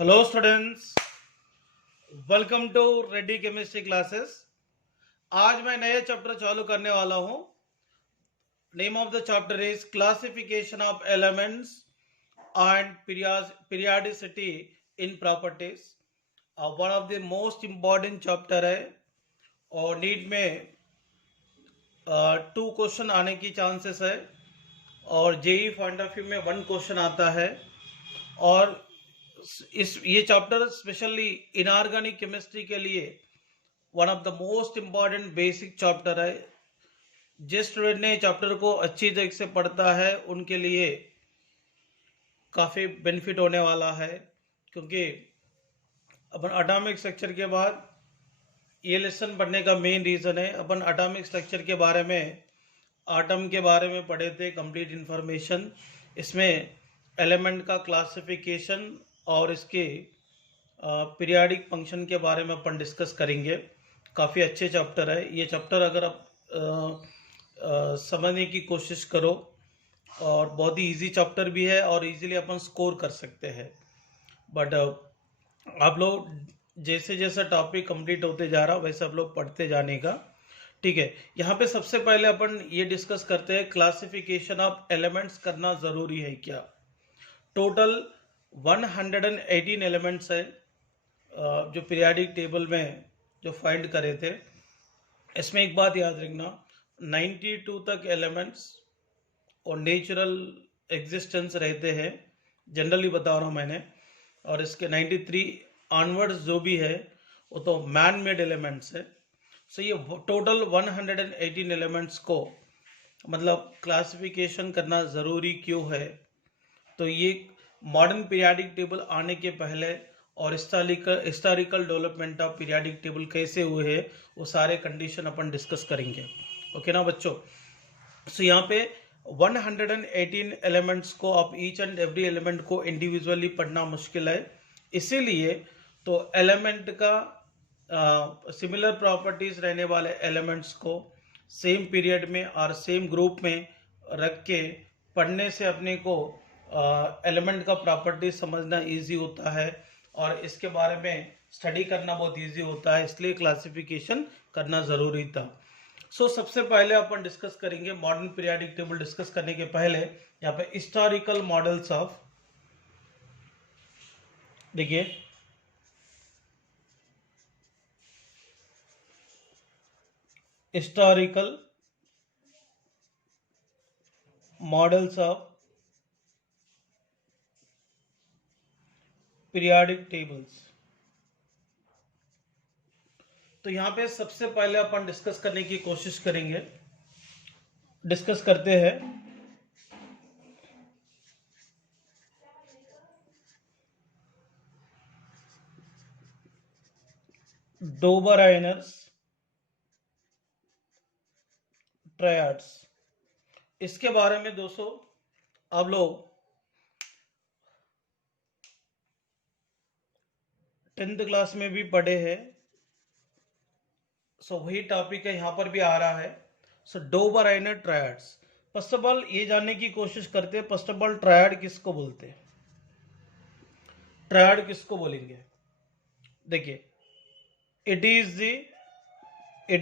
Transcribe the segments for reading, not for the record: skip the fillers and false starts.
Hello students, welcome to Reddy chemistry classes. आज मैं नए चैप्टर चालू करने वाला हूं। Name of the chapter is classification of elements and periodicity in properties. One of the most important chapter है और नीट में 2 क्वेश्चन आने की चांसेस है और जेई पॉइंट ऑफ व्यू में 1 क्वेश्चन आता है। और ये चैप्टर स्पेशली इनऑर्गेनिक केमिस्ट्री के लिए one of the most important basic chapter है। जिस स्टूडेंट ने चैप्टर को अच्छी तरीके से पढ़ता है उनके लिए काफ़ी बेनिफिट होने वाला है, क्योंकि अपन एटॉमिक स्ट्रक्चर के बाद ये लेसन पढ़ने का मेन रीज़न है अपन एटॉमिक स्ट्रक्चर के बारे में, एटम के बारे में पढ़े थे कंप्लीट इन्फॉर्मेशन। इसमें एलिमेंट का क्लासिफिकेशन और इसके पीरियाडिक फंक्शन के बारे में अपन डिस्कस करेंगे। काफ़ी अच्छे चैप्टर है ये चैप्टर। अगर आप समझने की कोशिश करो और बहुत ही इजी चैप्टर भी है और इजीली अपन स्कोर कर सकते हैं। बट आप लोग जैसे जैसा टॉपिक कंप्लीट होते जा रहा वैसे आप लोग पढ़ते जाने का, ठीक है। यहाँ पे सबसे पहले अपन ये डिस्कस करते हैं क्लासिफिकेशन ऑफ एलिमेंट्स करना ज़रूरी है क्या। टोटल 118 एलिमेंट्स है जो पीरियाडिक टेबल में जो फाइंड करे थे। इसमें एक बात याद रखना, 92 तक एलिमेंट्स और नेचुरल एग्जिस्टेंस रहते हैं, जनरली बता रहा हूँ मैंने। और इसके 93 ऑनवर्ड्स जो भी है वो तो मैन मेड एलिमेंट्स है। सो ये टोटल 118 एलिमेंट्स को मतलब क्लासिफिकेशन करना ज़रूरी क्यों है, तो ये मॉडर्न पीरियाडिक टेबल आने के पहले और historical development of periodic table कैसे हुए हैं वो सारे कंडीशन अपन डिस्कस करेंगे। ओके ना बच्चों। सो यहाँ पे 118 एलिमेंट्स को आप ईच एंड एवरी एलिमेंट को इंडिविजुअली पढ़ना मुश्किल है, इसीलिए तो एलिमेंट का सिमिलर प्रॉपर्टीज रहने वाले एलिमेंट्स को सेम पीरियड में और सेम ग्रुप में रख के पढ़ने से अपने को एलिमेंट का प्रॉपर्टी समझना इजी होता है और इसके बारे में स्टडी करना बहुत इजी होता है, इसलिए क्लासिफिकेशन करना ज़रूरी था। सो सबसे पहले अपन डिस्कस करेंगे मॉडर्न पीरियोडिक टेबल। डिस्कस करने के पहले यहाँ पे हिस्टोरिकल मॉडल्स ऑफ, देखिए historical models of periodic tables. तो यहाँ पे सबसे पहले अपन डिस्कस करने की कोशिश करेंगे, डिस्कस करते हैं डोबराइनर्स ट्रायड्स। इसके बारे में दोस्तों आप लोग 10th क्लास में भी पढ़े हैं। सो वही टॉपिक है, यहाँ पर भी आ रहा है। सो डोबराइनर ट्रायड्स। फर्स्ट ऑफ ऑल ये जानने की कोशिश करते हैं, फर्स्ट ऑफ ऑल ट्रायड किसको बोलते हैं, ट्रायड किसको बोलेंगे। देखिए it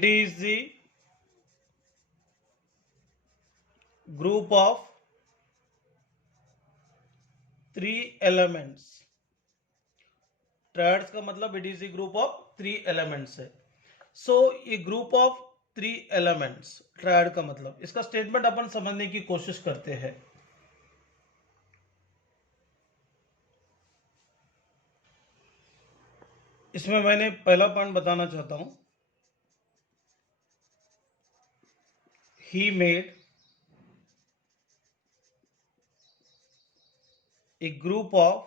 is the group of 3 elements. Triads का मतलब it is the group of 3 elements है। सो ये ग्रुप ऑफ 3 एलिमेंट्स ट्रायड का मतलब, इसका स्टेटमेंट अपन समझने की कोशिश करते हैं। इसमें मैंने पहला पॉइंट बताना चाहता हूं, he made a group of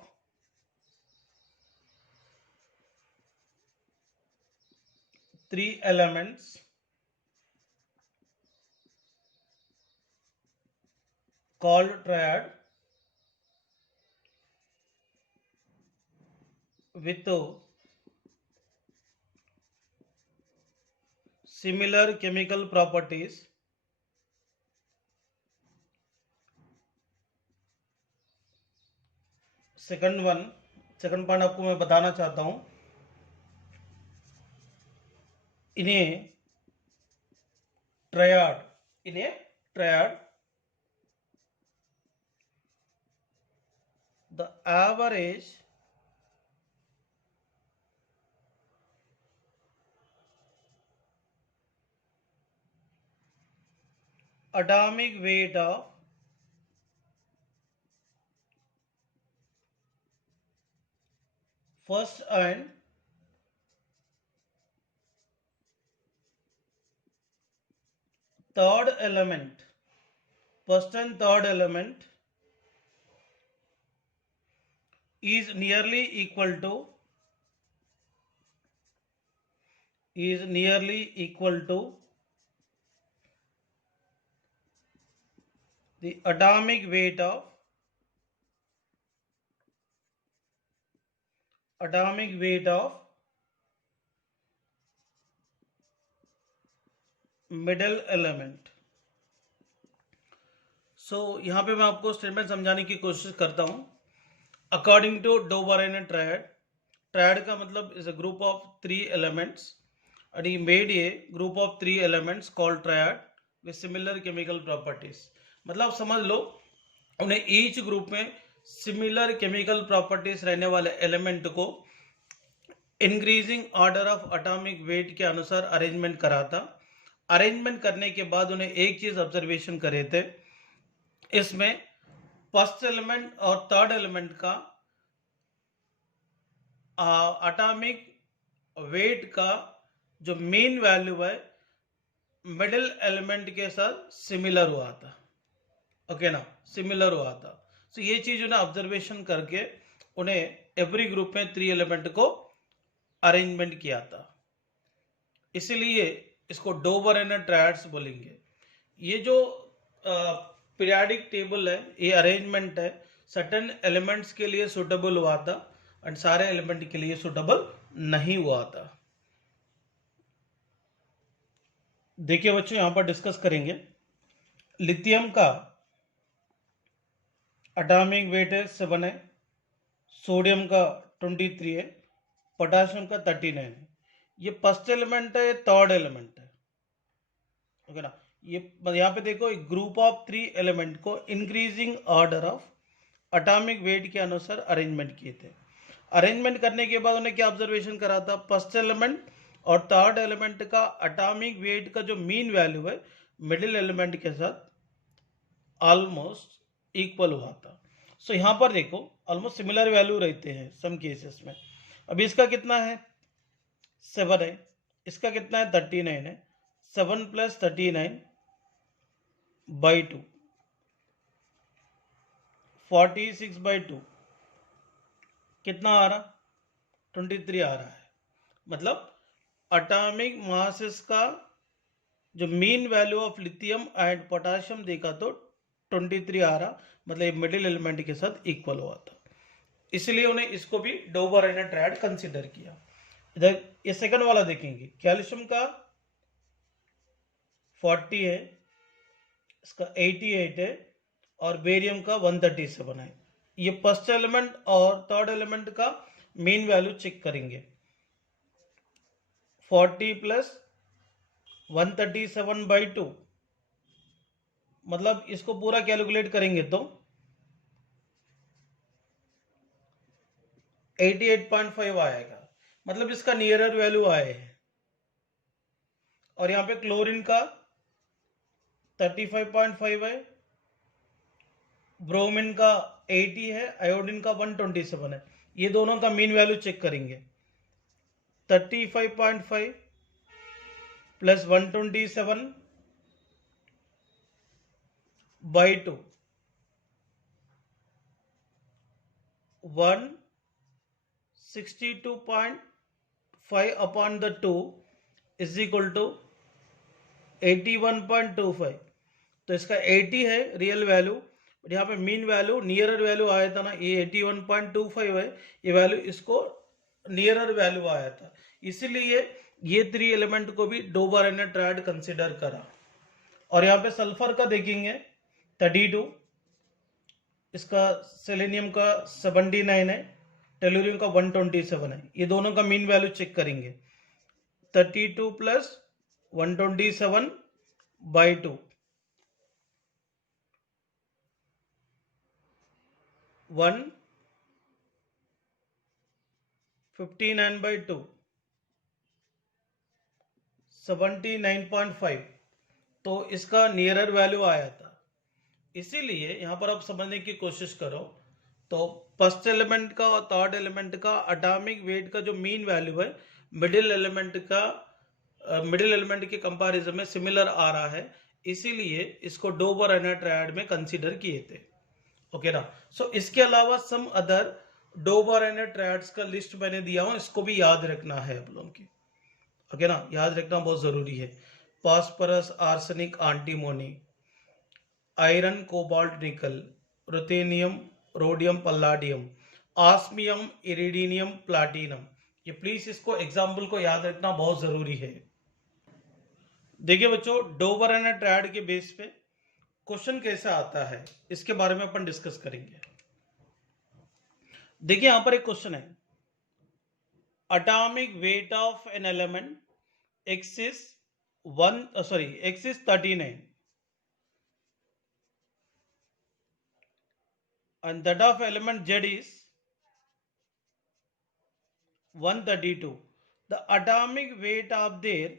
3 elements called triad with similar chemical properties second one second point आपको मैं बताना चाहता हूं, इन्हें triad the average atomic weight of first and third element is nearly equal to the atomic weight of middle element. So यहां पे मैं आपको स्टेटमेंट समझाने की कोशिश करता हूं। अकॉर्डिंग टू डोबर एंड ट्रायड का मतलब is a group of 3 elements and he made a group of 3 elements called triad with similar chemical properties। मतलब समझ लो उन्हें ईच ग्रुप में सिमिलर केमिकल प्रॉपर्टीज रहने वाले एलिमेंट को increasing order of atomic weight के अनुसार अरेंजमेंट करा था। अरेंजमेंट करने के बाद उन्हें एक चीज ऑब्जर्वेशन करे थे, इसमें फर्स्ट एलिमेंट और थर्ड एलिमेंट का एटॉमिक वेट का जो मेन वैल्यू है मिडिल एलिमेंट के साथ सिमिलर हुआ था। ओके ना, सिमिलर हुआ था। सो ये चीज उन्हें ऑब्जर्वेशन करके उन्हें एवरी ग्रुप में 3 एलिमेंट को अरेंजमेंट किया था, इसीलिए इसको डोबर एंड ट्रायड्स बोलेंगे। ये जो पीरियाडिक टेबल है, ये अरेंजमेंट है, सर्टेन एलिमेंट्स के लिए सुटेबल हुआ था एंड सारे एलिमेंट के लिए सुटेबल नहीं हुआ था। देखिए बच्चों, यहां पर डिस्कस करेंगे। लिथियम का एटॉमिक वेट है 7 है, सोडियम का 23 है, पोटाशियम का 39 है। ये फर्स्ट एलिमेंट है, थर्ड एलिमेंट है। ओके ना, ये यहाँ पे देखो ग्रुप ऑफ 3 एलिमेंट को increasing order of atomic weight के अनुसार अरेंजमेंट किए थे। अरेंजमेंट करने के बाद उन्हें क्या ऑब्जर्वेशन करा था, फर्स्ट एलिमेंट और थर्ड एलिमेंट का एटॉमिक वेट का जो मीन वैल्यू है मिडिल एलिमेंट के साथ ऑलमोस्ट इक्वल हुआ था। सो यहां पर देखो ऑलमोस्ट सिमिलर वैल्यू रहते हैं सम केसेस में। अभी इसका कितना है 7 है, इसका कितना है 39 है। 7 + 39/2 46/2 कितना आ रहा 23 आ रहा है। मतलब एटॉमिक मासेस का जो mean value of lithium and potassium देखा तो 23 आ रहा, मतलब मिडिल एलिमेंट के साथ इक्वल हुआ था, इसलिए उन्हें इसको भी डोबर एंड ट्रायड कंसीडर किया। इधर ये सेकंड वाला देखेंगे, कैल्शियम का 40 है, इसका 88 है और बेरियम का 137 है। ये फर्स्ट एलिमेंट और थर्ड एलिमेंट का मेन वैल्यू चेक करेंगे। 40 + 137/2 मतलब इसको पूरा कैलकुलेट करेंगे तो 88.5 आएगा, मतलब इसका नियरर वैल्यू आए है। और यहां पे क्लोरीन का 35.5 है, ब्रोमीन का 80 है, आयोडीन का 127 है। ये दोनों का मीन वैल्यू चेक करेंगे। 35.5 + 127/2 162.5/2 इज इक्वल टू 81.25। तो इसका 80 है रियल वैल्यू, बट यहाँ पे मीन वैल्यू नियरर वैल्यू आया था ना, ये 81.25 है, ये वैल्यू इसको नियरर वैल्यू आया था, इसीलिए ये 3 एलिमेंट को भी डोबर एंड ट्रायड कंसीडर करा। और यहाँ पे सल्फर का देखेंगे 32, इसका सेलेनियम का 79 है, टेलुरियम का 127 है। ये दोनों का मीन वैल्यू चेक करेंगे। 32 प्लस 127 बाई 2, 159 बाई 2, 79.5। तो इसका नियरर वैल्यू आया था। इसीलिए यहां पर आप समझने की कोशिश करो, तो फर्स्ट एलिमेंट का और थर्ड एलिमेंट का एटॉमिक वेट का जो मीन वैल्यू है मिडिल एलिमेंट के कंपैरिजन में सिमिलर आ रहा है, इसीलिए इसको डोबर एनर ट्रायड में कंसीडर किए थे। ओके ना। सो इसके अलावा सम अदर डोबर एनर ट्रायड्स का लिस्ट मैंने दिया हूं, इसको भी याद रखना है आप लोगों की। ओके ना, याद रखना बहुत जरूरी है। Phosphorus, arsenic, antimony, iron, cobalt, nickel, ruthenium, rhodium, palladium, osmium, iridium, platinum. ये प्लीज इसको एग्जाम्पल को याद रखना बहुत जरूरी है। देखिए बच्चों, डोबर एनर ट्रायड के बेस पे क्वेश्चन कैसा आता है इसके बारे में अपन डिस्कस करेंगे। देखिए यहां पर एक क्वेश्चन है, atomic weight of an element x is 39 and that of element z is 132. The atomic weight of their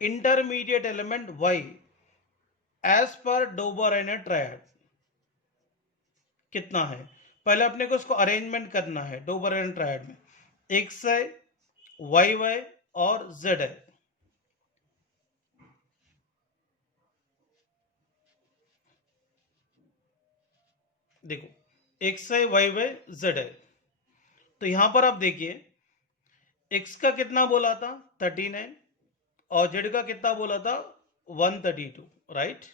intermediate element y as per Dobereiner triad कितना है? पहले अपने को उसको अरेंजमेंट करना है डोबरेनर ट्रायड में। x है, y है और z है। देखो x है, y है, z है। तो यहां पर आप देखिए x का कितना बोला था 39 और z का कितना बोला था 132, राइट।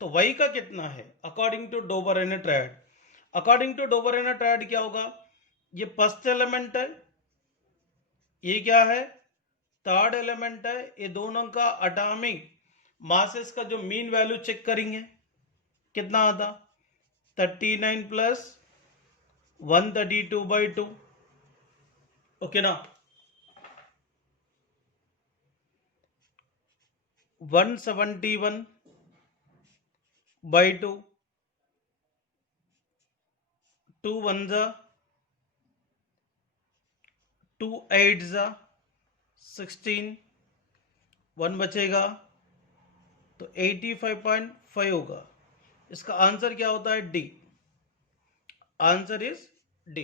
तो y का कितना है according to Dobereiner triad? According to Dobereiner triad क्या होगा, ये फर्स्ट एलिमेंट है, ये क्या है थर्ड एलिमेंट है, ये दोनों का एटॉमिक मासेस का जो मीन वैल्यू चेक करेंगे कितना आता 39 प्लस 132 बाई 2। ओके ना। 171 बाई 2, 2 1 जा 2 8 जा 16, 1 बचेगा तो 85.5 होगा। इसका आंसर क्या होता है डी। Answer is D.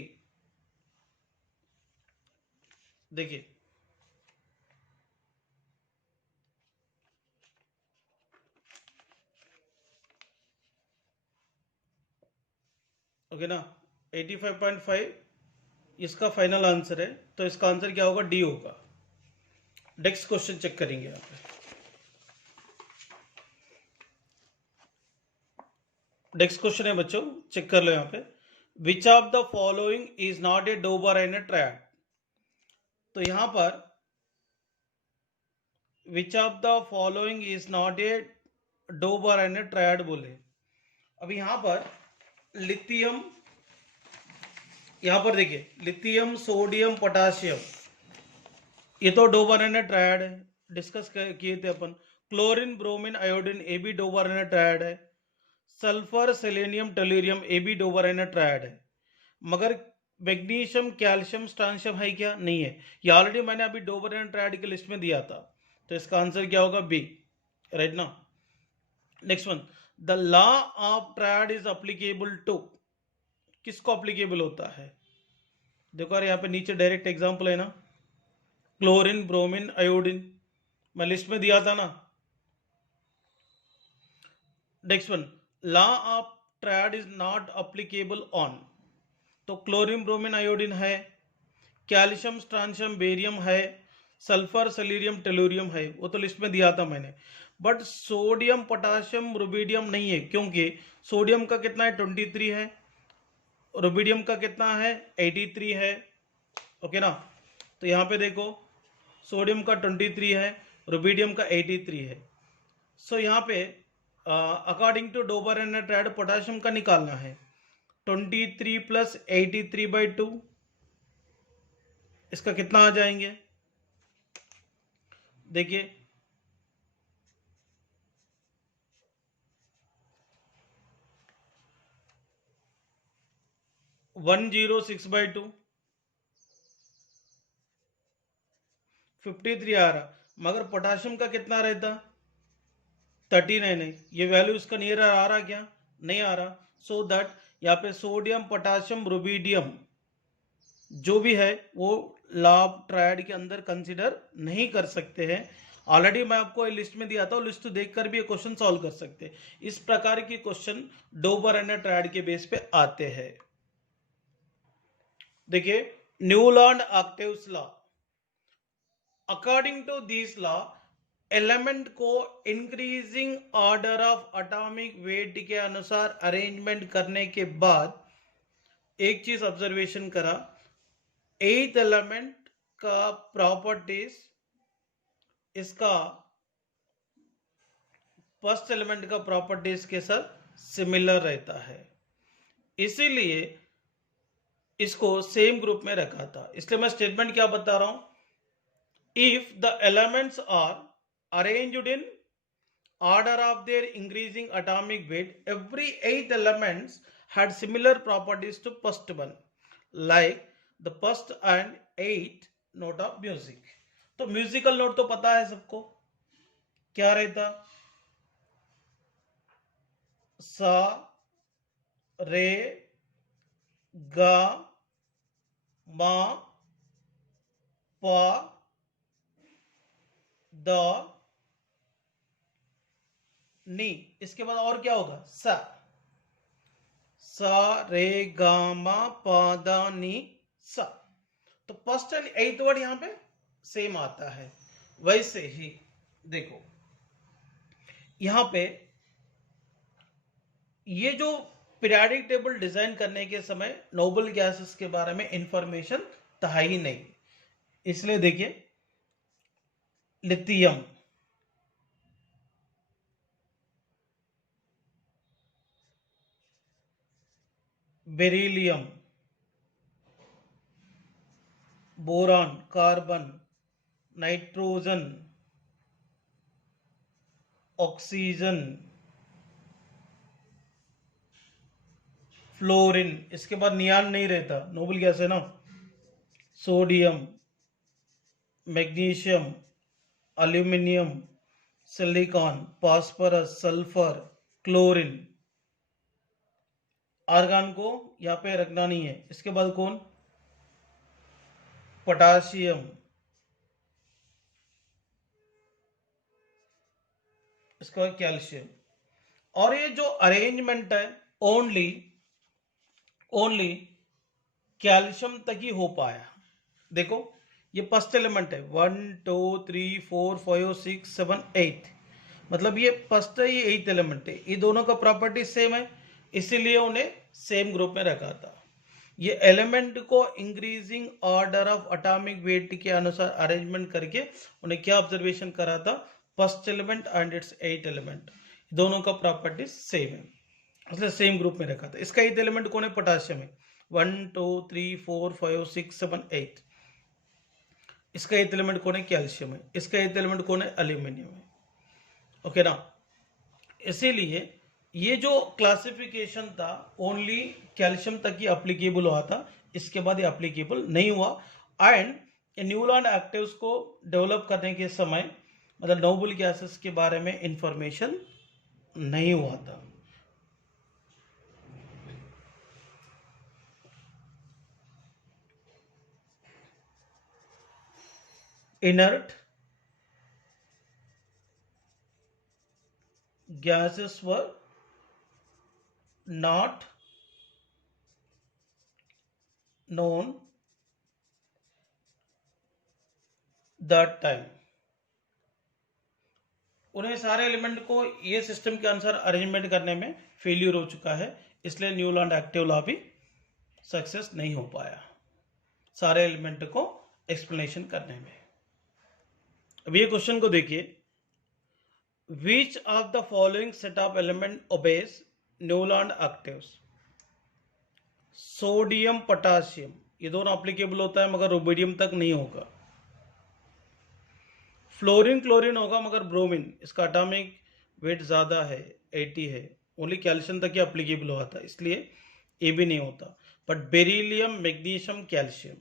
देखिए ओके ना, 85.5 इसका फाइनल आंसर है, तो इसका आंसर क्या होगा डी होगा। नेक्स्ट क्वेश्चन चेक करेंगे यहाँ पे। नेक्स्ट क्वेश्चन है बच्चों, चेक कर लो यहाँ पे, which of the following is not a Dobereiner triad. तो यहां पर which of the following is not a Dobereiner triad बोले। अब यहां पर लिथियम, यहां पर देखिए लिथियम, सोडियम, पोटासियम, ये तो डोबरेनर ट्रायड है, डिस्कस किए थे अपन। क्लोरीन, ब्रोमीन, आयोडीन, ये भी डोबरेनर ट्रायड है। सल्फर, सेलेनियम, टेलुरियम, ये भी डोबरेनर ट्रायड है। मगर मैग्नीशियम, कैल्शियम, स्ट्रांशियम है क्या? नहीं है। ये ऑलरेडी मैंने अभी डोबरेनर ट्रायड की लिस्ट में दिया था, तो इसका आंसर क्या होगा बी, राइट ना। Next one, the law of triad is applicable to, किसको अप्लीकेबल होता है? देखो यार यहाँ पे नीचे डायरेक्ट एग्जांपल है ना, क्लोरीन, ब्रोमीन, आयोडीन, मैं लिस्ट में दिया था ना। Next one, law of triad is not applicable on, तो क्लोरीन, ब्रोमीन, आयोडीन है, कैल्शियम, स्ट्रांशियम, बेरियम है, सल्फर, सेलेनियम, टेलुरियम है, वो तो लिस्ट में दिया था मैंने। बट सोडियम, पोटासियम, रुबिडियम नहीं है, क्योंकि सोडियम का कितना है 23 है, रुबिडियम का कितना है 83 है। ओके ना। तो यहाँ पे देखो सोडियम का 23 है, रुबिडियम का 83 है। सो यहाँ पे according to Dobereiner triad potassium का निकालना है 23 प्लस 83 बाई 2, इसका कितना आ जाएंगे, देखिए 106/2 53 आ रहा, मगर पोटाशियम का कितना रहता 39 है। ये वैल्यू इसका नियर आ रहा क्या, नहीं आ रहा। सो दैट यहाँ पे सोडियम पोटाशियम रुबिडियम जो भी है वो लाभ ट्रायड के अंदर कंसीडर नहीं कर सकते हैं। ऑलरेडी मैं आपको लिस्ट में दिया था, लिस्ट देखकर भी ये क्वेश्चन सॉल्व कर सकते हैं। इस प्रकार की क्वेश्चन डोबर एंड ट्रायड के बेस पे आते हैं। देखिए Newland octaves law, according to this law element को increasing order of atomic weight के अनुसार अरेंजमेंट करने के बाद एक चीज ऑब्जर्वेशन करा, एथ एलिमेंट का प्रॉपर्टीज इसका फर्स्ट एलिमेंट का प्रॉपर्टीज के साथ सिमिलर रहता है, इसीलिए इसको सेम ग्रुप में रखा था। इसलिए मैं स्टेटमेंट क्या बता रहा हूं, if the elements are arranged in order of their increasing atomic weight, every 8 elements had similar properties to first one, like the first and 8 note of music। तो म्यूजिकल नोट तो पता है सबको, क्या रहता, सा रे गा मा पा द नी। इसके बाद और क्या होगा, सा रे गा मा पा दा नी सा। तो फर्स्ट एंड एथ वर्ड यहां पे सेम आता है। वैसे ही देखो यहां पे ये जो पीरियोडिक टेबल डिजाइन करने के समय नोबल गैसेस के बारे में इंफॉर्मेशन था ही नहीं, इसलिए देखिए lithium, beryllium, boron, carbon, nitrogen, oxygen, fluorine, इसके बाद नियान नहीं रहता, नोबल गैस है ना, sodium, magnesium, aluminium, silicon, phosphorus, sulphur, chlorine. Argon को यहां पे रखना नहीं है। इसके बाद कौन, पोटाशियम, इसके बाद कैल्शियम। और ये जो अरेंजमेंट है ओनली कैल्शियम तक ही हो पाया। देखो ये फर्स्ट एलिमेंट है 1 2 3 4 5 6 7 8, मतलब ये फर्स्ट है, ये एथ एलिमेंट है, ये दोनों का प्रॉपर्टी सेम है, इसीलिए उन्हें सेम ग्रुप में रखा था। ये एलिमेंट को increasing order of atomic weight के अनुसार अरेंजमेंट करके उन्हें क्या ऑब्जर्वेशन करा था, फर्स्ट एलिमेंट एंड इट्स एथ एलिमेंट दोनों का प्रॉपर्टी सेम है, इसलिए सेम ग्रुप में रखा था। इसका एथ एलिमेंट कौन है, पोटाशियम है, 1 2 3 4 5 6 7 8। इसका एथ एलिमेंट कौन है, कैल्शियम है। इसका एथ एलिमेंट कौन है, एल्यूमिनियम है। ओके ना, इसीलिए ये जो क्लासिफिकेशन था ओनली कैल्शियम तक ही एप्लीकेबल हुआ था, इसके बाद ये एप्लीकेबल नहीं हुआ। एंड न्यूलैंड एक्टिव्स को डेवलप करने के समय मतलब नोबल गैसेस के बारे में इंफॉर्मेशन नहीं हुआ था। Inert gases were not known that time। उन्हें सारे एलिमेंट को ये सिस्टम के अनुसार अरेंजमेंट करने में फेल्यूर हो चुका है, इसलिए न्यूलैंड एक्टिव लॉ भी सक्सेस नहीं हो पाया सारे एलिमेंट को एक्सप्लेनेशन करने में। अब ये क्वेश्चन को देखिए, Which of the following set of element obeys Newland octaves? Sodium potassium ये दोनों अप्लीकेबल होता है मगर रुबिडियम तक नहीं होगा। फ्लोरीन क्लोरीन होगा मगर ब्रोमीन, इसका एटॉमिक वेट ज़्यादा है, 80 है, ओनली कैल्शियम तक ही अप्लीकेबल हुआ था, इसलिए ये भी नहीं होता। बट बेरिलियम मैग्नीशियम कैल्शियम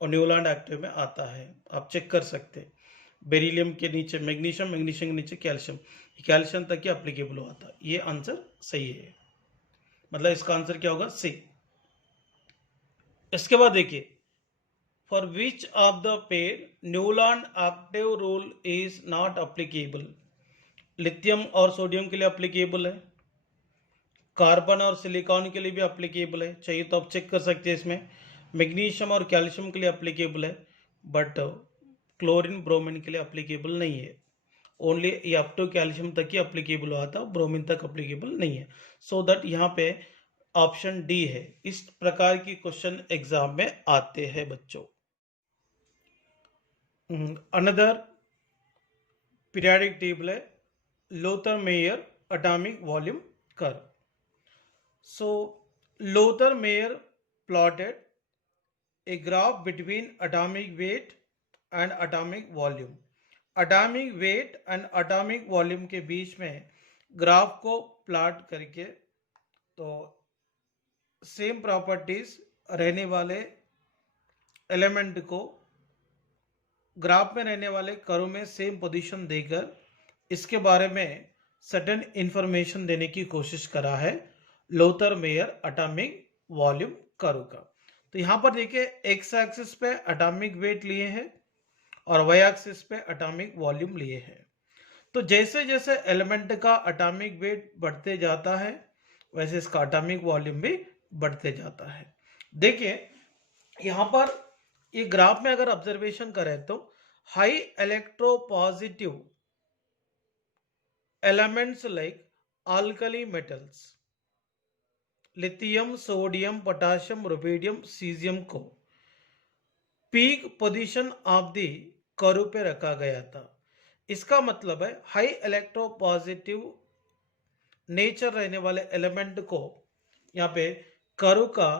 और न्यूलैंड एक्टिव में आता है, आप चेक कर सकते हैं। बेरिलियम के नीचे मैग्नीशियम, मैग्नीशियम के नीचे कैल्शियम, कैल्शियम तक ही अप्लीकेबल हुआ था। ये आंसर सही है, मतलब इसका आंसर क्या होगा? सी। इसके बाद देखिए, for which of the pair Newland octave rule is not applicable? Lithium और सोडियम के लिए अप्लीकेबल है, कार्बन और सिलिकॉन के लिए भी अप्लीकेबल है, चाहिए तो आप चेक कर सकते हैं इसमें। मैग्नीशियम और कैल्शियम के लिए अप्लीकेबल है, बट क्लोरीन ब्रोमीन के लिए अप्लीकेबल नहीं है। ओनली ये अप टू कैल्शियम तक ही अप्लीकेबल हुआ था, ब्रोमीन तक अप्लीकेबल नहीं है। सो दैट यहाँ पे ऑप्शन डी है। इस प्रकार की क्वेश्चन एग्जाम में आते हैं बच्चों। अनदर पीरियाडिक टेबल है Lothar Meyer atomic volume curve. So Lothar Meyer plotted a graph between atomic weight and atomic volume. Atomic weight and atomic volume के बीच में ग्राफ को प्लॉट करके तो सेम प्रॉपर्टीज रहने वाले एलिमेंट को ग्राफ में रहने वाले कर्व में सेम पोजीशन देकर इसके बारे में सडन इंफॉर्मेशन देने की कोशिश करा है Lothar Meyer atomic volume curve का। तो यहां पर देखिए, एक्स एक्सिस पे एटॉमिक वेट लिए हैं और वाई एक्सिस पे एटॉमिक वॉल्यूम लिए हैं। तो जैसे जैसे एलिमेंट का एटॉमिक वेट बढ़ते जाता है वैसे इसका एटॉमिक वॉल्यूम भी बढ़ते जाता है। देखिए यहां पर ये ग्राफ में अगर ऑब्जर्वेशन करें तो high electropositive elements like alkali metals, lithium, sodium, potassium, rubidium, caesium को peak position of the curve पे रखा गया था। इसका मतलब है हाई इलेक्ट्रोपॉजिटिव नेचर रहने वाले एलिमेंट को यहाँ पे कर्व का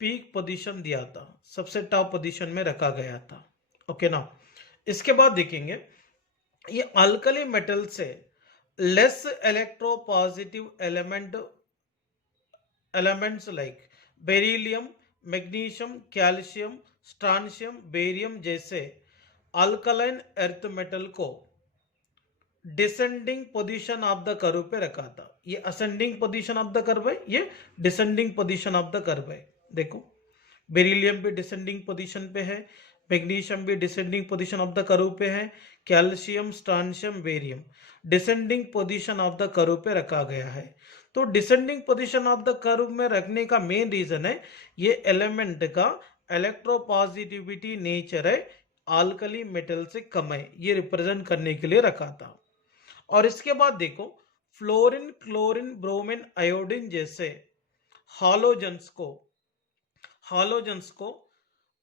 पीक पोजीशन दिया था, सबसे टॉप पोजीशन में रखा गया था। ओके ना। इसके बाद देखेंगे ये अल्कली मेटल से less electropositive elements like beryllium, magnesium, calcium, strontium, barium जैसे अल्कलाइन अर्थ मेटल को descending position of the curve पे रखा था। ये ascending position of the curve है, ये descending position of the curve है। देखो बेरिलियम भी डिसेंडिंग पोजीशन पे है, मैग्नीशियम भी descending position of the curve पे है, calcium, strontium, barium descending position of the curve पे रखा गया है। तो descending position of the curve में रखने का मेन रीजन है ये एलिमेंट का इलेक्ट्रोपॉजिटिविटी नेचर है अल्कली मेटल से कम है, ये रिप्रेजेंट करने के लिए रखा था। और इसके बाद देखो फ्लोरीन, क्लोरीन, ब्रोमीन, आयोडीन जैसे हालोजेंस को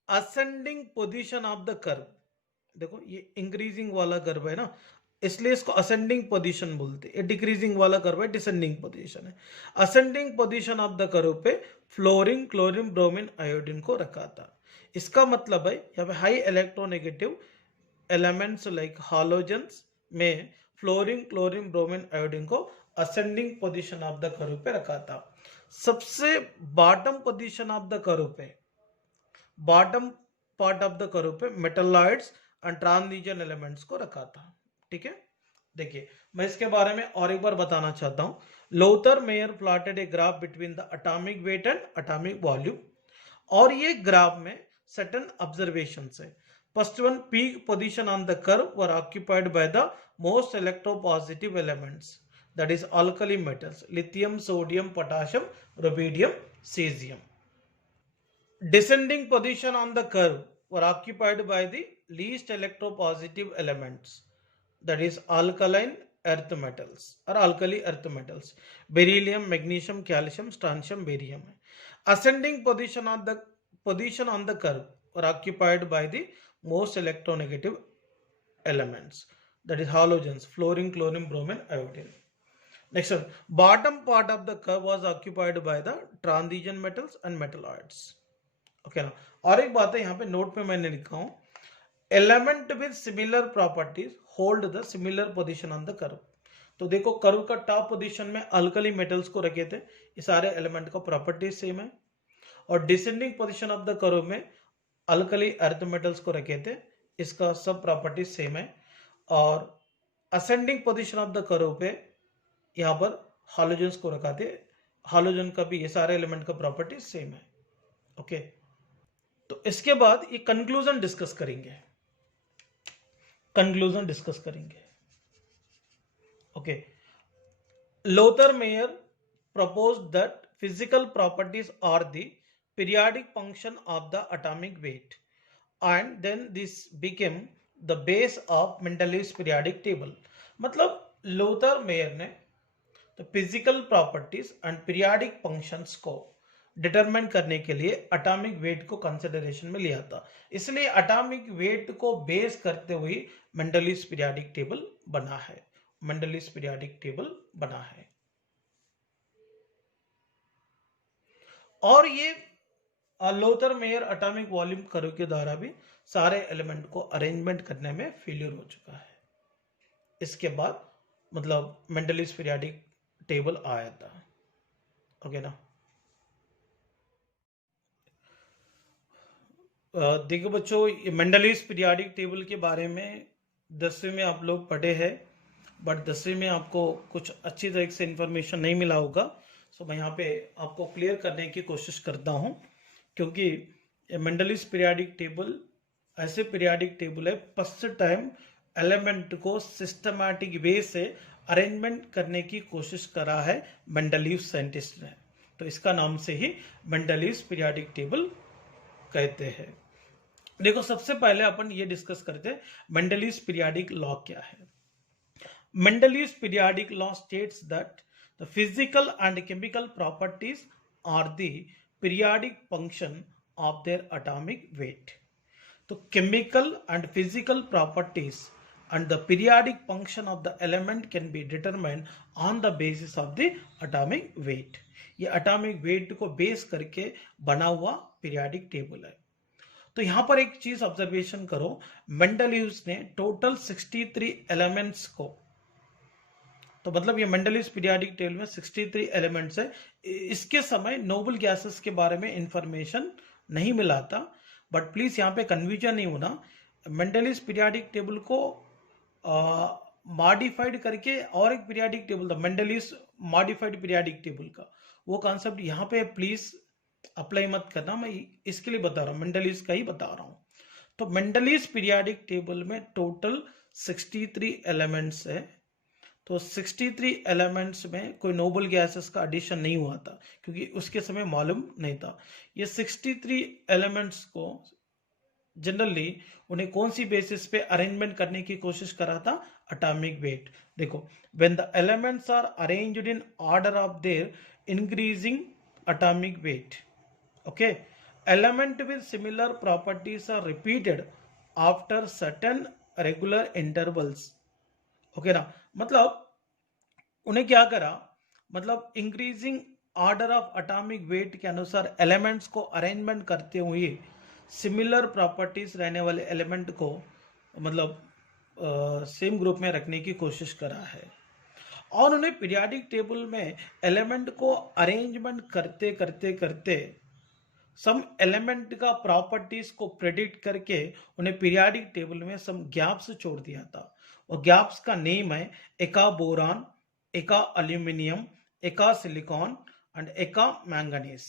ascending position of the curve, देखो ये इंक्रीजिंग वाला कर्व है ना, इसलिए इसको असेंडिंग पोजीशन बोलते हैं। ये डिक्रीजिंग वाला कर्व है, डिसेंडिंग पोजीशन है। Ascending position of the curve पे फ्लोरीन, क्लोरीन, ब्रोमीन, आयोडीन को रखा था। इसका मतलब है यहाँ पे high electronegative elements like halogens में फ्लोरीन, क्लोरीन, ब्रोमीन, आयोडीन को ascending position of the curve पे रखा था। सबसे bottom position of the curve पे, bottom part of the curve पे मेटलॉइड्स एंड ट्रांजिशन एलिमेंट्स को रखा था। ठीक है, देखिए मैं इसके बारे में और एक बार बताना चाहता हूं। Lothar Meyer plotted a graph between the atomic weight and atomic volume, और ये ग्राफ में सर्टेन ऑब्जर्वेशंस है। First one, peak position on the curve were occupied by the most electropositive elements, that is alkali metals, lithium, sodium, potassium, rubidium, cesium. Descending position on the curve were occupied by the least electropositive elements, that is alkaline earth metals or alkali earth metals, beryllium, magnesium, calcium, strontium, barium. Ascending position on the curve were occupied by the most electronegative elements, that is halogens, fluorine, chlorine, bromine, iodine. Next one, bottom part of the curve was occupied by the transition metals and metalloids. Okay ना। और एक बात है यहाँ पे note पे मैंने लिखा हूं, element with similar properties hold the similar position on the curve. तो देखो कर्व का टॉप पोजीशन में अल्कली मेटल्स को रखे थे, ये सारे एलिमेंट का प्रॉपर्टीज सेम है। और descending position of the curve में अल्कली अर्थ मेटल्स को रखे थे, इसका सब प्रॉपर्टीज सेम है। और ascending position of the curve पे यहाँ पर हालोजन्स को रखा थे, हालोजन का भी ये सारे एलिमेंट का प्रॉपर्टीज सेम है। ओके, तो इसके बाद ये कंक्लूजन डिस्कस करेंगे, कंक्लूजन डिस्कस करेंगे। Okay, Lothar Meyer proposed that physical properties are the periodic function of the atomic weight, and then this became the base of Mendeleev's periodic table। मतलब Lothar Meyer ने तो physical properties and periodic functions को determine करने के लिए atomic weight को consideration में लिया था, इसलिए एटॉमिक वेट को बेस करते हुए मेंडलीव्स पीरियाडिक टेबल बना है, मेंडलीव्स पीरियाडिक टेबल बना है। और ये Lothar Meyer atomic volume curve के द्वारा भी सारे एलिमेंट को अरेंजमेंट करने में फेलियर हो चुका है। इसके बाद मतलब मेंडलीव्स पीरियाडिक टेबल आया था। ओके ना। देखो बच्चों, ये मेंडलीव्स पीरियाडिक टेबल के बारे में 10वीं में आप लोग पढ़े हैं, बट 10वीं में आपको कुछ अच्छी तरह से इंफॉर्मेशन नहीं मिला होगा। सो मैं यहाँ पे आपको क्लियर करने की कोशिश करता हूँ, क्योंकि मेंडलीव्स पीरियाडिक टेबल ऐसे पीरियाडिक टेबल है फर्स्ट टाइम एलिमेंट को सिस्टमैटिक वे से अरेंजमेंट करने की कोशिश करा है मेंडलीव्स साइंटिस्ट ने, तो इसका नाम से ही मेंडलीव्स पीरियाडिक टेबल कहते हैं। देखो सबसे पहले अपन ये डिस्कस करते हैं मेंडलीव्स पीरियाडिक लॉ क्या है। Mendeleev's periodic law states that the physical and chemical properties are the periodic function of their atomic weight. तो chemical and physical properties and the periodic function of the element can be determined on the basis of the atomic weight। ये atomic weight को base करके बना हुआ periodic table है। तो यहां पर एक चीज ऑब्जर्वेशन करो, मेंडलीव्स ने टोटल 63 एलिमेंट्स को, तो मतलब ये मेंडलीव्स पीरियाडिक टेबल में 63 एलिमेंट्स है। इसके समय नोबल गैसेस के बारे में इंफॉर्मेशन नहीं मिला था, बट प्लीज यहाँ पे कंफ्यूजन नहीं होना, मेंडलीव्स पीरियाडिक टेबल को मॉडिफाइड करके और एक पीरियाडिक टेबल था मेंडलीव्स मॉडिफाइड पीरियाडिक टेबल का, वो कॉन्सेप्ट यहाँ पे प्लीज अप्लाई मत करना, मैं इसके लिए बता रहा हूँ, मेंडलीव्स का ही बता रहा हूँ। तो मेंडलीव्स पीरियाडिक टेबल में टोटल 63 एलिमेंट्स है। तो 63 एलिमेंट्स में कोई नोबल गैसेस का एडिशन नहीं हुआ था, क्योंकि उसके समय मालूम नहीं था। ये 63 एलिमेंट्स को जनरली उन्हें कौन सी बेसिस पे अरेंजमेंट करने की कोशिश करा था, एटॉमिक वेट। देखो, when the elements are arranged in order of their increasing atomic weight, okay, element with similar properties are repeated after certain regular intervals. Okay ना, मतलब उन्हें क्या करा, मतलब increasing order of atomic weight के अनुसार elements को अरेंजमेंट करते हुए सिमिलर प्रॉपर्टीज रहने वाले एलिमेंट को मतलब सेम ग्रुप में रखने की कोशिश करा है। और उन्हें पीरियाडिक टेबल में एलिमेंट को अरेंजमेंट करते करते करते सम एलिमेंट का प्रॉपर्टीज को प्रेडिक्ट करके उन्हें पीरियाडिक टेबल में सम गैप्स छोड़ दिया था। और गैप्स का नेम है एका बोरान, एका एल्यूमिनियम, एका सिलिकॉन एंड एका मैंगनीज।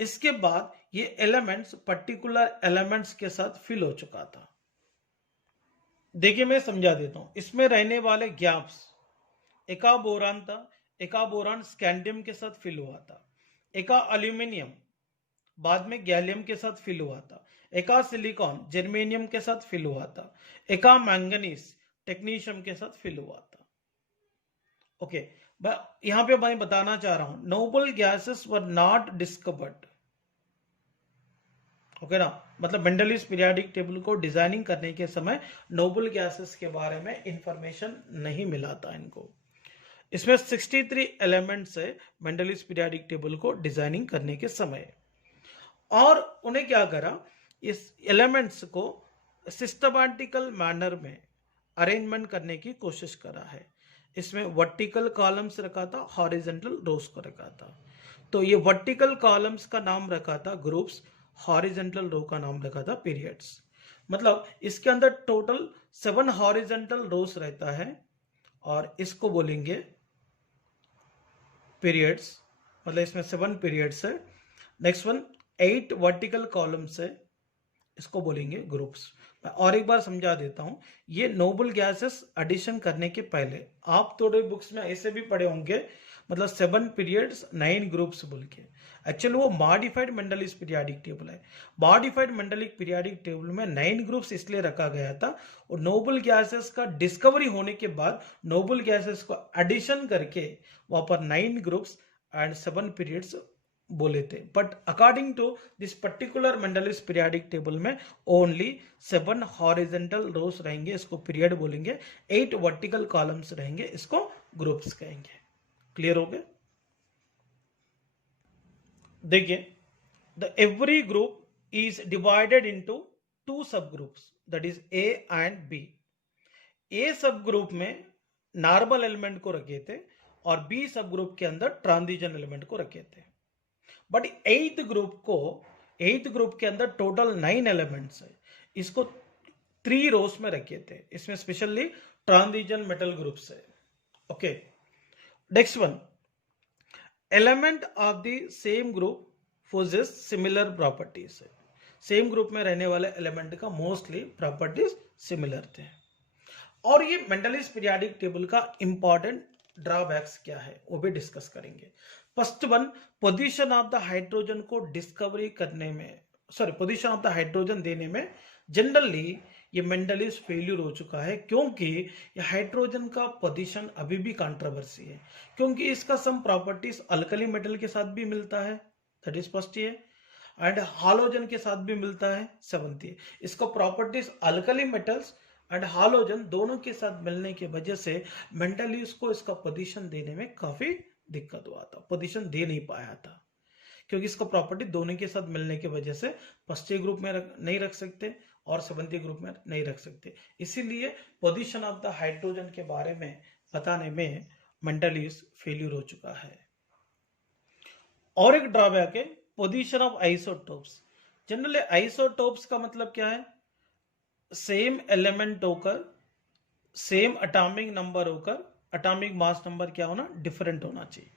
इसके बाद ये एलिमेंट्स पर्टिकुलर एलिमेंट्स के साथ फिल हो चुका था। देखिए मैं समझा देता हूं, इसमें रहने वाले गैप्स, एका बोरान था, एका बोरान स्कैंडियम के साथ फिल हुआ था, एका एल्यूमिनियम बाद में गैलियम के साथ फिल हुआ था, एका सिलिकॉन जर्मेनियम के साथ फिल हुआ था, एका मैंगनीज टेक्नीशियम के साथ फिल हुआ था। ओके, यहां पे मैं बताना चाह रहा हूं, noble gases were not discovered. Okay ना, मतलब मेंडलीव्स पीरियाडिक टेबल को डिजाइनिंग करने के समय नोबल गैसेस के बारे में इंफॉर्मेशन नहीं मिला था इनको। इसमें 63 एलिमेंट्स है मेंडलीव्स पीरियाडिक टेबल को डिजाइनिंग करने के समय। और उन्हें क्या करा, इस एलिमेंट्स को सिस्टमैटिकल मैनर में अरेंजमेंट करने की कोशिश करा है। इसमें वर्टिकल कॉलम्स रखा था, हॉरिजेंटल रोज को रखा था। तो ये वर्टिकल कॉलम्स का नाम रखा था ग्रुप्स, हॉरिजेंटल रो का नाम रखा था पीरियड्स। मतलब इसके अंदर टोटल 7 हॉरिजेंटल रोज रहता है और इसको बोलेंगे पीरियड्स, मतलब इसमें 7 पीरियड्स है। नेक्स्ट वन 8 वर्टिकल कॉलम्स है, इसको बोलेंगे ग्रुप्स। मैं और एक बार समझा देता हूं, ये नोबल गैसेस एडिशन करने के पहले आप थोड़े बुक्स में ऐसे भी पढ़े होंगे, मतलब 7 पीरियड्स 9 ग्रुप्स बोल के। एक्चुअली वो मॉडिफाइड मेंडलिस पीरियाडिक टेबल है। मॉडिफाइड मेंडलिक पीरियाडिक टेबल में 9 ग्रुप्स इसलिए रखा गया था, और नोबल गैसेस का डिस्कवरी होने के बाद नोबल गैसेस को एडिशन करके वहां पर 9 ग्रुप्स एंड 7 पीरियड्स बोले थे। But according to this particular Mendeleev's periodic table में ओनली 7 हॉरिजेंटल रोज रहेंगे, इसको पीरियड बोलेंगे। 8 वर्टिकल कॉलम्स रहेंगे, इसको ग्रुप्स कहेंगे। क्लियर हो गया? देखिए, the every group is divided into 2 sub groups, that is A and B. A sub group में नॉर्मल एलिमेंट को रखे थे और बी सब ग्रुप के अंदर ट्रांजिशन एलिमेंट को रखे थे। बट 8th ग्रुप के अंदर टोटल 9 एलिमेंट्स है, इसको 3 रोज में रखे थे। इसमें स्पेशली ट्रांजिशन मेटल ग्रुप्स है। Okay, next one, element of the same group possess similar properties है। सेम ग्रुप में रहने वाले एलिमेंट का मोस्टली प्रॉपर्टीज सिमिलर थे। और ये मेंडलिस पीरियाडिक टेबल का इंपॉर्टेंट ड्रॉबैक्स क्या है वो भी डिस्कस करेंगे। First one, position of the hydrogen को डिस्कवरी करने में, पोजीशन ऑफ द हाइड्रोजन देने में जनरली ये मेंडलिस फेल्यूर हो चुका है, क्योंकि ये हाइड्रोजन का पोजीशन अभी भी कंट्रोवर्सी है, क्योंकि इसका सम प्रॉपर्टीज अल्कली मेटल के साथ भी मिलता है, दैट इज फर्स्ट ये, एंड हालोजन के साथ भी मिलता है, सेवंथ ये। इसको properties alkali metals and halogen दोनों के साथ मिलने की वजह से मेंडलिस को इसका पोजीशन देने में काफी दिक्कत हुआ था, पोजीशन दे नहीं पाया था, क्योंकि इसका प्रॉपर्टी दोनों के साथ मिलने की वजह से फर्स्ट ग्रुप में नहीं रख सकते और 7th ग्रुप में नहीं रख सकते। इसीलिए पोजीशन ऑफ द हाइड्रोजन के बारे में बताने में मेंडलिस फेल्यूर हो चुका है। और एक ड्रॉबैक है position of isotopes. Generally isotopes का मतलब क्या है, सेम एलिमेंट होकर, सेम एटॉमिक नंबर होकर, एटॉमिक मास नंबर क्या होना, डिफरेंट होना चाहिए,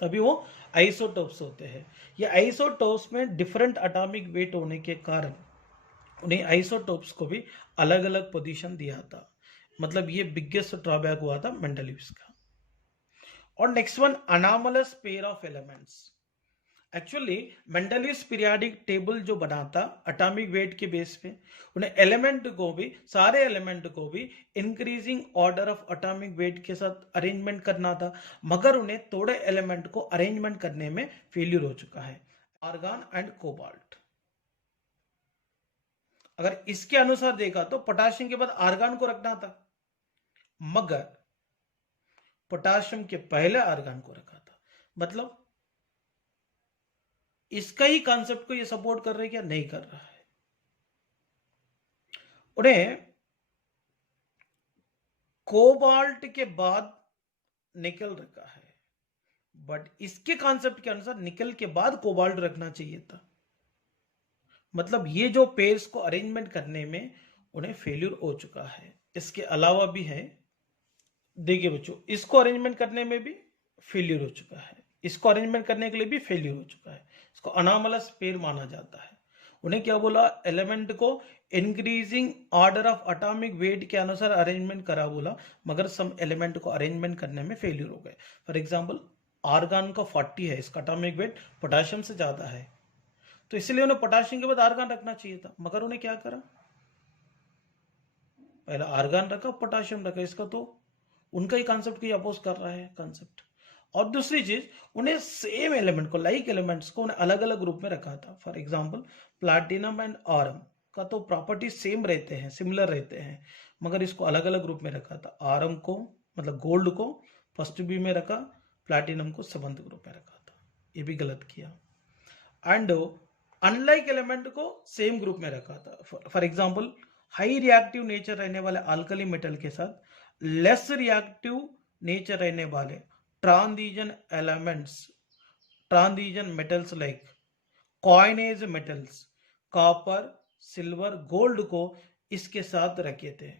तभी वो आइसोटोप्स होते हैं। ये आइसोटोप्स में डिफरेंट एटॉमिक वेट होने के कारण उन्हें आइसोटोप्स को भी अलग अलग पोजीशन दिया था। मतलब ये बिगेस्ट ड्रॉबैक हुआ था मेंडलिस का। और next one, anomalous pair of elements. Actually Mendeleev's periodic table जो बनाता एटॉमिक वेट के बेस पे, उन्हें एलिमेंट को भी, सारे एलिमेंट को भी increasing order of atomic weight के साथ अरेंजमेंट करना था, मगर उन्हें थोड़े एलिमेंट को अरेंजमेंट करने में फेल्यूर हो चुका है, आर्गन एंड कोबाल्ट। अगर इसके अनुसार देखा तो पोटाशियम के बाद आर्गन को रखना था, मगर पोटाशियम के पहले आर्गन को रखा था। मतलब इसका ही कॉन्सेप्ट को ये सपोर्ट कर रहे हैं क्या, नहीं कर रहा है। उन्हें कोबाल्ट के बाद निकल रखा है, बट इसके कॉन्सेप्ट के अनुसार निकल के बाद कोबाल्ट रखना चाहिए था। मतलब ये जो पेयर्स को अरेंजमेंट करने में उन्हें फेल्यूर हो चुका है। इसके अलावा भी है, देखिए बच्चों, इसको अरेंजमेंट करने में भी फेल्यूर हो चुका है, इसको अरेंजमेंट करने के लिए भी फेल्यूर हो चुका है। इसको अनॉमलस पेयर माना जाता है। उन्हें क्या बोला, एलिमेंट को increasing order of atomic weight के अनुसार अरेंजमेंट करा बोला, मगर सम एलिमेंट को अरेंजमेंट करने में फेल्यूर हो गए। फॉर एग्जांपल आर्गन का 40 है, इसका एटॉमिक वेट पोटेशियम से ज्यादा है, तो इसलिए उन्हें पोटेशियम के बाद आर्गन रखना चाहिए था, मगर उन्हें क्या करा, पहले आर्गन रखा, पोटेशियम रखा। इसका तो उनका ही कॉन्सेप्ट को अपोज कर रहा है कॉन्सेप्ट। और दूसरी चीज, उन्हें सेम एलिमेंट को, लाइक एलिमेंट्स को उन्हें अलग अलग ग्रुप में रखा था। फॉर एग्जांपल प्लैटिनम एंड आरम का तो प्रॉपर्टी सेम रहते हैं, सिमिलर रहते हैं, मगर इसको अलग अलग ग्रुप में रखा था। आरम को, मतलब गोल्ड को फर्स्ट बी में रखा, प्लैटिनम को 7th ग्रुप में रखा था, ये भी गलत किया। एंड अनलाइक एलिमेंट को सेम ग्रुप में रखा था। For example, high reactive nature रहने वाले अल्कली मेटल के साथ लेस रिएक्टिव नेचर रहने वाले transition elements, transition metals like coinage metals, copper, silver, gold को इसके साथ रखे थे।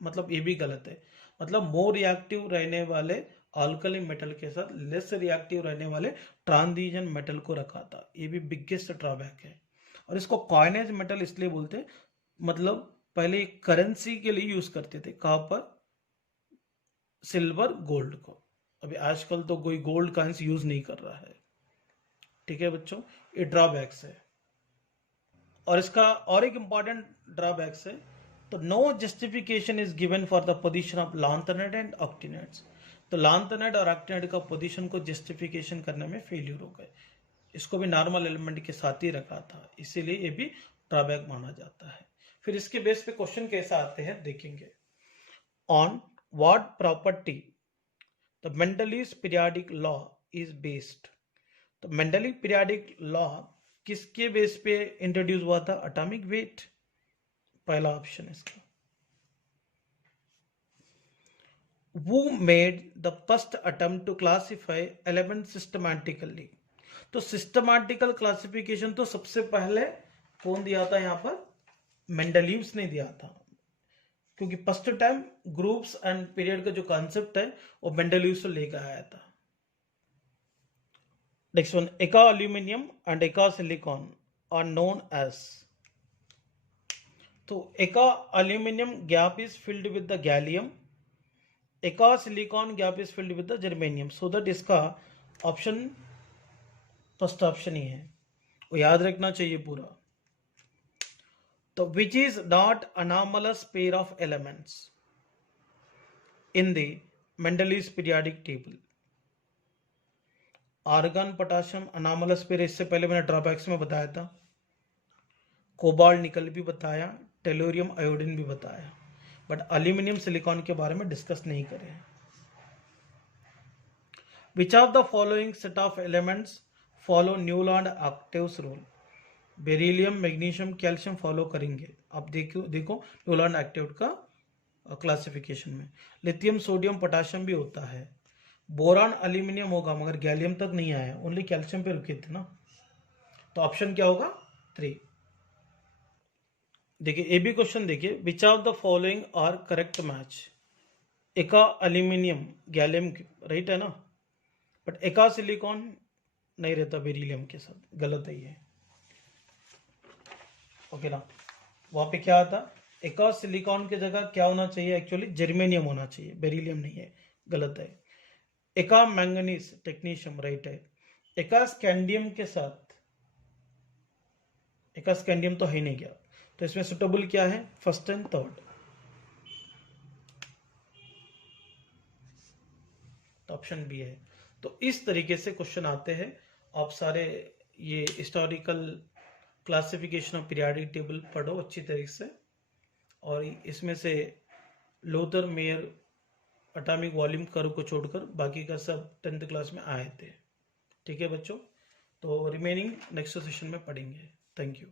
मतलब ये भी गलत है। मतलब मोर रिएक्टिव रहने वाले अल्कली मेटल के साथ लेस रिएक्टिव रहने वाले ट्रांजिशन मेटल को रखा था। ये भी बिगेस्ट ड्रॉबैक है। और इसको कॉइनेज मेटल इसलिए बोलते, मतलब पहले करेंसी के लिए यूज करते थे कॉपर, सिल्वर, गोल्ड को। अभी आजकल तो कोई गोल्ड कॉइन्स यूज नहीं कर रहा है। ठीक है बच्चों, ये ड्रॉबैक्स है। और इसका और एक इंपॉर्टेंट ड्रॉबैक्स है, तो no justification is given for the position of lanthanide and actinides. तो लैंथेनाइड और ऑक्टिनाइड का पोजीशन को जस्टिफिकेशन करने में फेल्यूर हो गए। इसको भी नॉर्मल एलिमेंट के साथ ही रखा था, इसीलिए ये भी ड्रॉबैक माना जाता है। फिर इसके बेस पे क्वेश्चन कैसा आते हैं देखेंगे। On what property the Mendeleev's periodic law is based. तो मेंडली पीरियोडिक लॉ किसके बेस पे इंट्रोड्यूस हुआ था? एटॉमिक वेट, पहला ऑप्शन है इसका। Who made the first attempt to classify elements systematically? तो सिस्टमैटिकल क्लासिफिकेशन तो सबसे पहले कौन दिया था यहाँ पर? मेंडलीव्स ने दिया था, क्योंकि first time groups and period का जो कॉन्सेप्ट है वो मेंडलीव्स से लेकर आया था। Next one, eka aluminium and eka silicon are known as. तो eka aluminium gap is filled with the gallium, eka silicon gap is filled with the germanium. So that इसका ऑप्शन फर्स्ट ऑप्शन ही है, वो याद रखना चाहिए पूरा। तो which is not anomalous pair of elements in the Mendeleev's periodic table? Argon, potassium anomalous pair, इससे पहले मैंने ड्रॉबैक्स में बताया था। कोबाल्ट निकल भी बताया, टेलोरियम आयोडीन भी बताया, बट एल्यूमिनियम सिलिकॉन के बारे में डिस्कस नहीं करें। Which of the following set of elements follow Newland octaves rule? Beryllium, magnesium, calcium follow करेंगे। आप देखो न्यूलैंड ऑक्टेव का क्लासिफिकेशन में लिथियम, सोडियम, पोटाशियम भी होता है। बोरान एल्यूमिनियम होगा, मगर गैलियम तक नहीं आया, ओनली कैल्शियम पे रुके थे ना। तो ऑप्शन क्या होगा? 3। देखिए ए बी क्वेश्चन देखिए, which of the following are correct match? एका एल्यूमिनियम गैलियम राइट है ना, बट एका सिलिकॉन नहीं रहता बेरिलियम के साथ, गलत है ये। ओके ना, वहां पे क्या आता? एका सिलिकॉन की जगह क्या होना चाहिए? एक्चुअली जर्मेनियम होना चाहिए, बेरिलियम नहीं है, गलत है। एका मैंगनीज टेक्नीशियम राइट है। एका स्कैंडियम के साथ, एका स्कैंडियम तो है नहीं गया, तो इसमें सुटेबल क्या है? फर्स्ट एंड थर्ड, तो ऑप्शन बी है। तो इस तरीके से क्वेश्चन आते हैं। आप सारे ये historical classification of periodic table पढ़ो अच्छी तरीके से, और इसमें से Lothar Meyer atomic volume curve को छोड़कर बाकी का सब 10th क्लास में आए थे। ठीक है बच्चों, तो रिमेनिंग नेक्स्ट सेशन में पढ़ेंगे। Thank you.